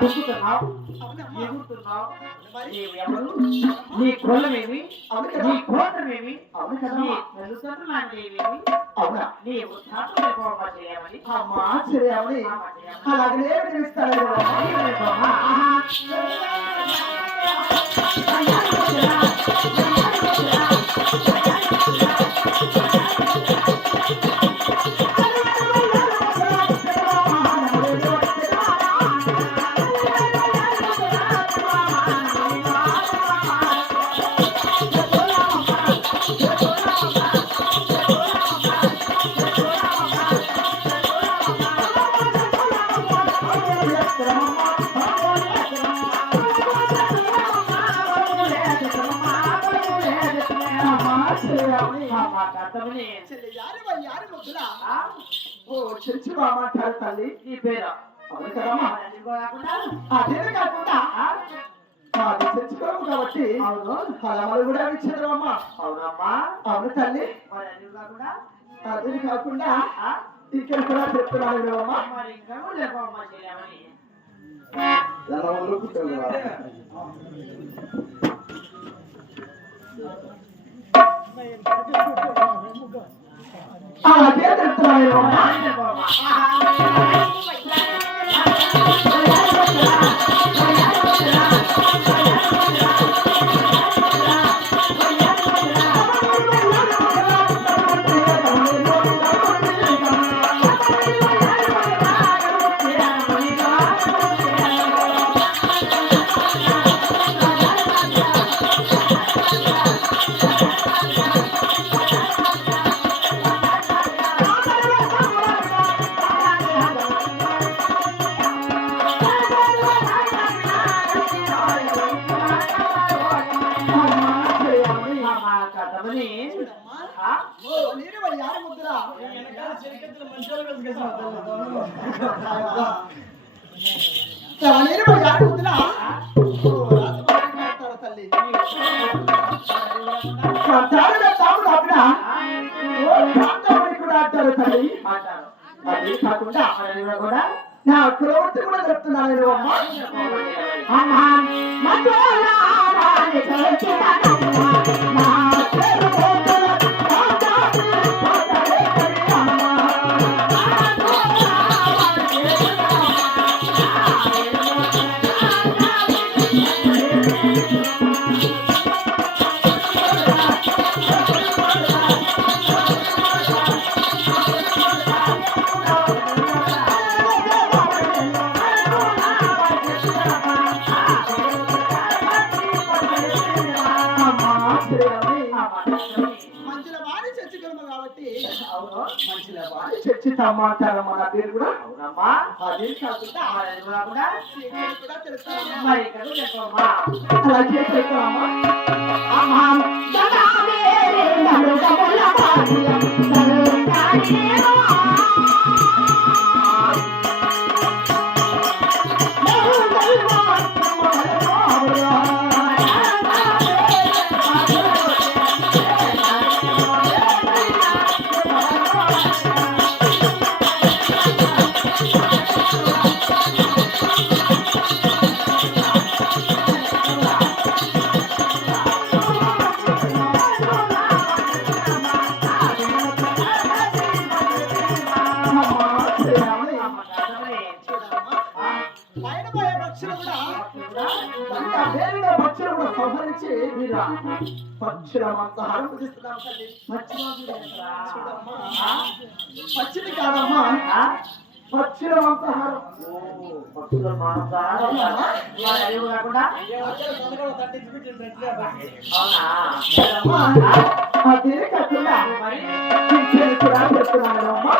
అవునమ్మా. ఎగురుతున్నావు నీవు ఎవరు నీ కులమేమి అవును నీ కదా? గోత్రమేమి అవును నీ కదమ్మా? తల్లిదండ్రులు లాంటివేమి అవునా? నీ ఉత్సాహం కోప చేయమని అమ్మా, శ్రీరాముని, అలాగనే వినిపిస్తాను కదా? బామంటారు తల్లి నీ పేరు? అది కాకుండా అదే కాకుండా ఆ? అది తెచ్చుకోము కాబట్టి అవును. ఫలములు కూడా ఇచ్చారు అమ్మా అవునమ్మా. అవును తల్లి. మరి అది కాకుండా? ఇక్కడ కూడా చెప్తున్నాను అమ్మా మరి ఇంకా కూడా కూడా నా ప్రవృత్తి కూడా చెప్తున్నాను అమ్మా అమ్మా చర్చి తమ్మంటారమ్మా నా పేరు కూడా అవునమ్మా. అదే కాకుండా కూడా కూడా అలా చేసేస్తామా అమ్మా. మాంసాహారం పుజిస్తున్నాం తల్లి చూడమ్మా పక్షిని కాదమ్మా అది కాకుండా మరి కూడా చెప్తున్నాను అమ్మా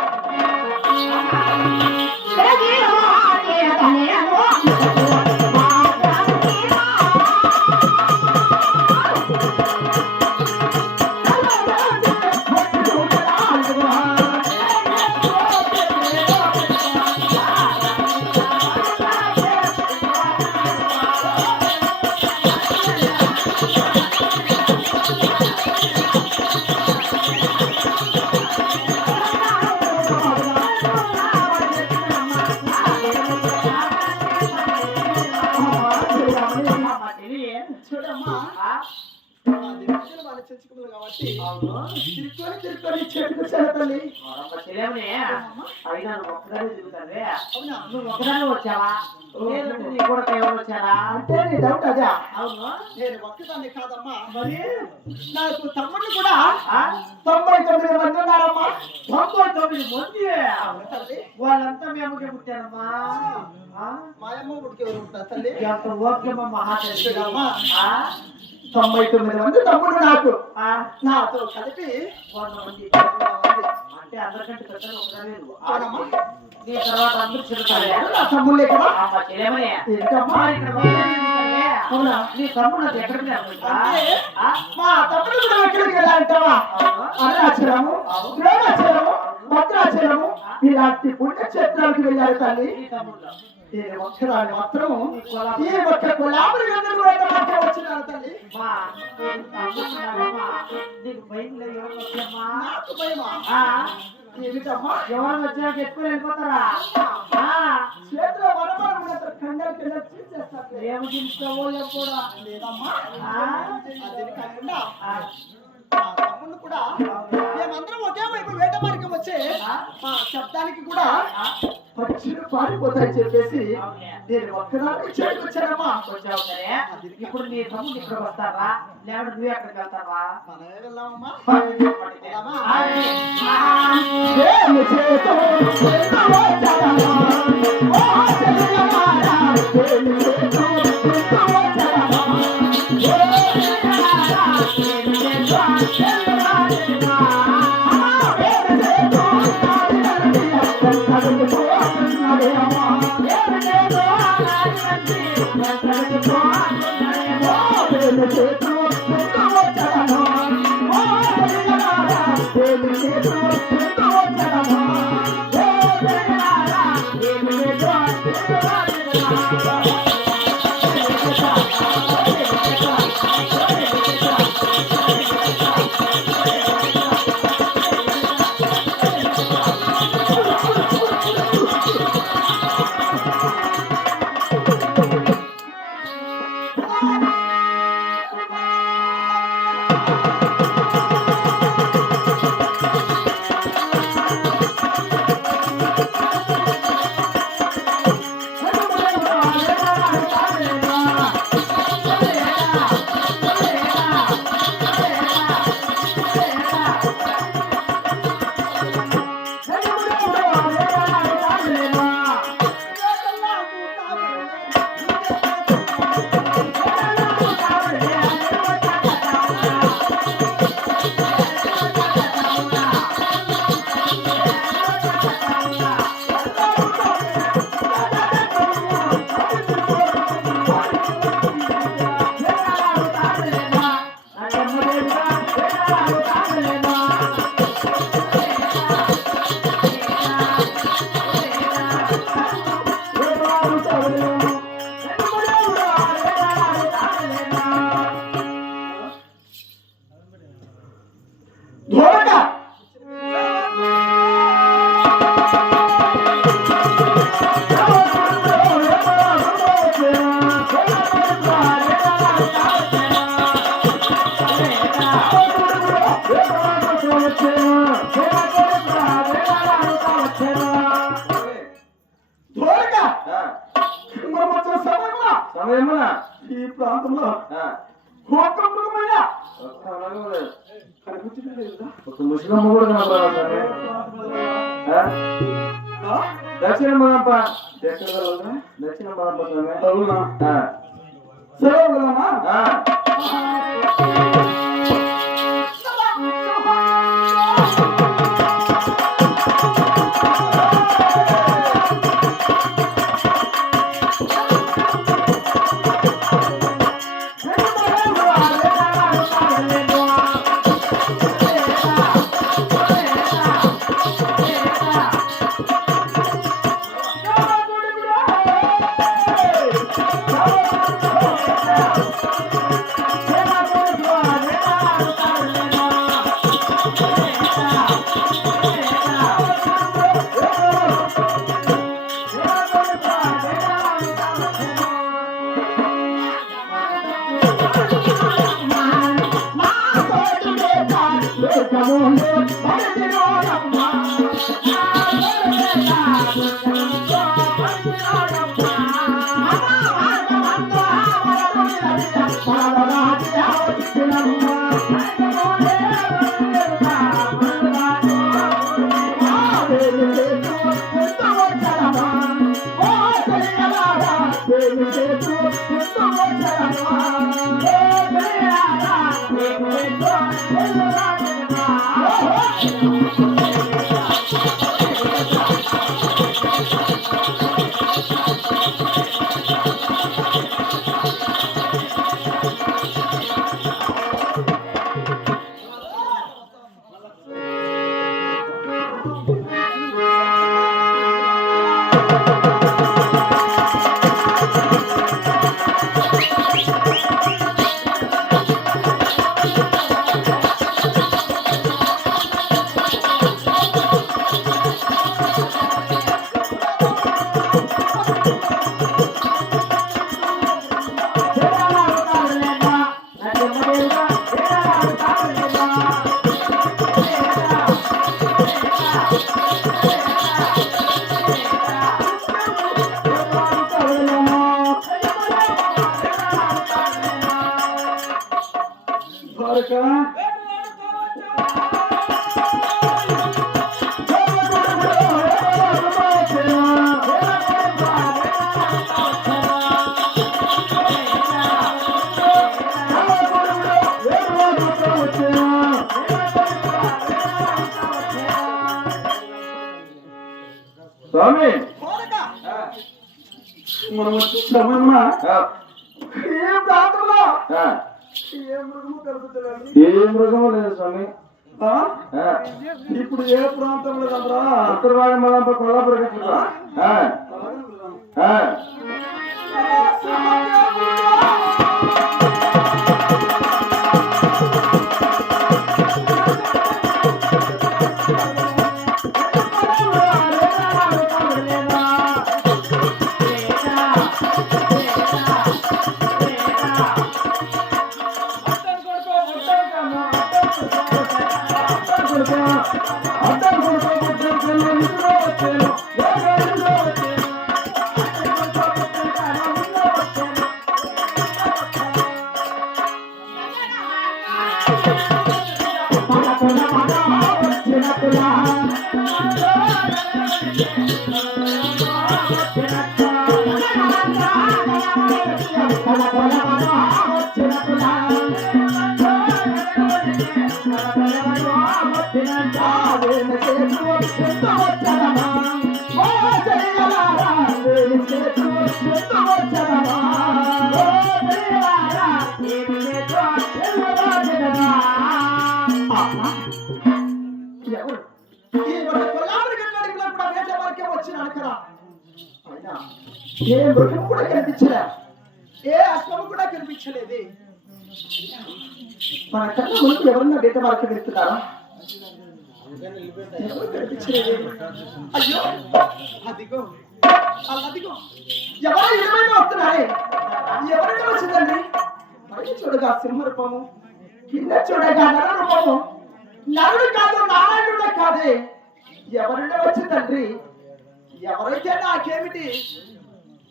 అయినా నువ్వు ఒక్కదాన్ని తిరుగుతావే. అవునా? నువ్వు ఒకదాన్ని వచ్చావా? లేదంటే నీ కూడా ఎవరు వచ్చారా? అంటే నీ డౌట్ అదే. అవును. నేను ఒక్కదాన్ని కాదమ్మా. మరి నాకు తమ్ముళ్ళు కూడా? తొంభై తొమ్మిది మంది ఉన్నారమ్మా. తొంభై తొమ్మిది మంది. వాళ్ళంతా మేముకే పుట్టారమ్మా? ఎవరు ఉంటారు తల్లి? ఎంత? తొంభై తొమ్మిది మంది తమ్ముడు నాకు? నాతో కలిపి వంద మంది. అంటే అందరికంటే పెద్దలు ఒకదాని లేదు అవునమ్మా. నీ తర్వాత అందరూ చిరుతారే నా తమ్ముళ్ళే కదా అమ్మ చెల్లెమని ఏంటమ్మా? మరి ఇక్కడ ఒకదాన్ని తిరుగుతావే? అవునా? నీ తమ్ముడు మా తమ్ముడు కూడా ఎక్కడికి వెళ్ళాలంటావా అరుణాచలము ద్రోణాచలము భద్రాచలము ఇలాంటి పుణ్యక్షేత్రాలకు వెళ్ళారు తల్లి. తమ్ముడు. ఈ ఒక్కరాని మాత్రం ఈ ఒక్క గులాబీ తల్లి? నీకు ఎవరు నాకు భయమా? ఏమిటమ్మా? ఎవరు వెళ్ళిపోతారా? చేతిలో కండలు కింద ఏమి తింటావో కూడా. లేదమ్మా. కాకుండా తమ్ముళ్ళు కూడా మేమందరం ఒకే వైపు వేట మార్గం వచ్చే మా శబ్దానికి కూడా పక్షులు పారిపోతాయని చెప్పేసి అవునే. నేను ఒక్కదాన్ని చేరుకొచ్చానమ్మా. వచ్చావు సరే ఇప్పుడు నీ తమ్ముడు ఇక్కడ వస్తావా లేకపోతే నువ్వు ఎక్కడికి వెళ్తావా? మనమే Thank you. సమయమున? ఈ ప్రాంతంలో ఒక్క మృగమైన కనిపించలేదు ఒక ముసలమ్మ కూడా కనపడాలి ఆ? ఆ? దక్షిణ మదంప ఎక్కడ వెళ్ళాలి? దక్షిణ మదంప స్వామి అవునా ఆ, సరే స్వామి. మనం ఆ, ఈ ప్రాంతంలో. ఏ మృగము ఏ లేదు స్వామి. ఇప్పుడు ఏ ప్రాంతంలో కదరా ఉత్తర భాగం కొల్లాపురం. ఏ మృగం కూడా కనిపించలే. ఏ అశ్వము కూడా కనిపించలేదు. మన కళ్ళ ముందు ఎవరన్నా వేట మార్కెట్ వెళ్తున్నారా అయ్యో! అదిగో! అదిగో! ఎవరు ఎవరైనా వస్తున్నారే? ఎవరైనా వచ్చిందండి? పైన చూడగా సింహ రూపము కింద చూడగా నర రూపము. నరుడు కాదు నారాయణుడు కాదే. ఎవరైనా వచ్చి ఎవరైతే నాకేమిటి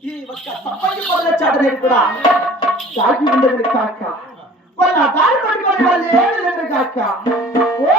ఈ ఒక్క సంపంగి పొందొచ్చాడు నేను కూడా దాగి ఉండదు కాక వాళ్ళ దారి పట్టుకొని వాళ్ళు ఏమి లేదు కాక. ఓ.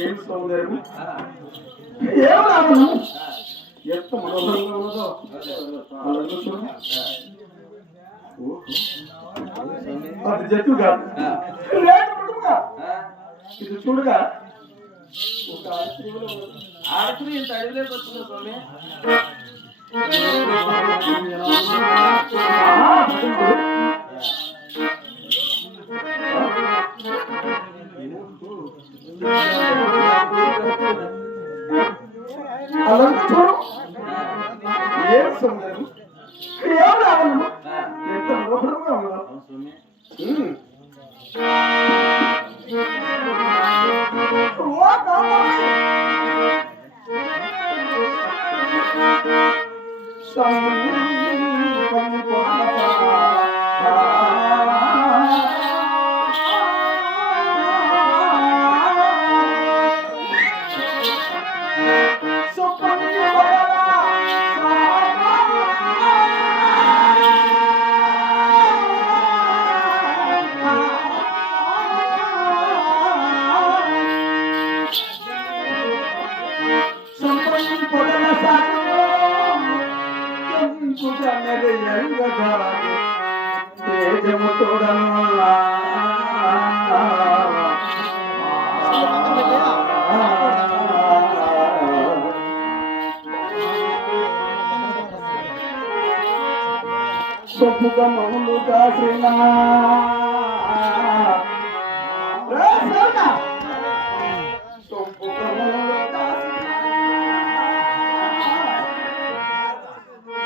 ఏం సౌందర్యము ఏం రాము ఎంత మనోహరంగా ఉన్నదో అలాగే చూడు అది జట్టు కాదు ఇది చూడగా ఒక ఆశ్చర్యంలో ఉన్నది. ఇంత అడవిలోకి స్వామి ఆహా, ఏ సమయం కేవలం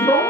Sou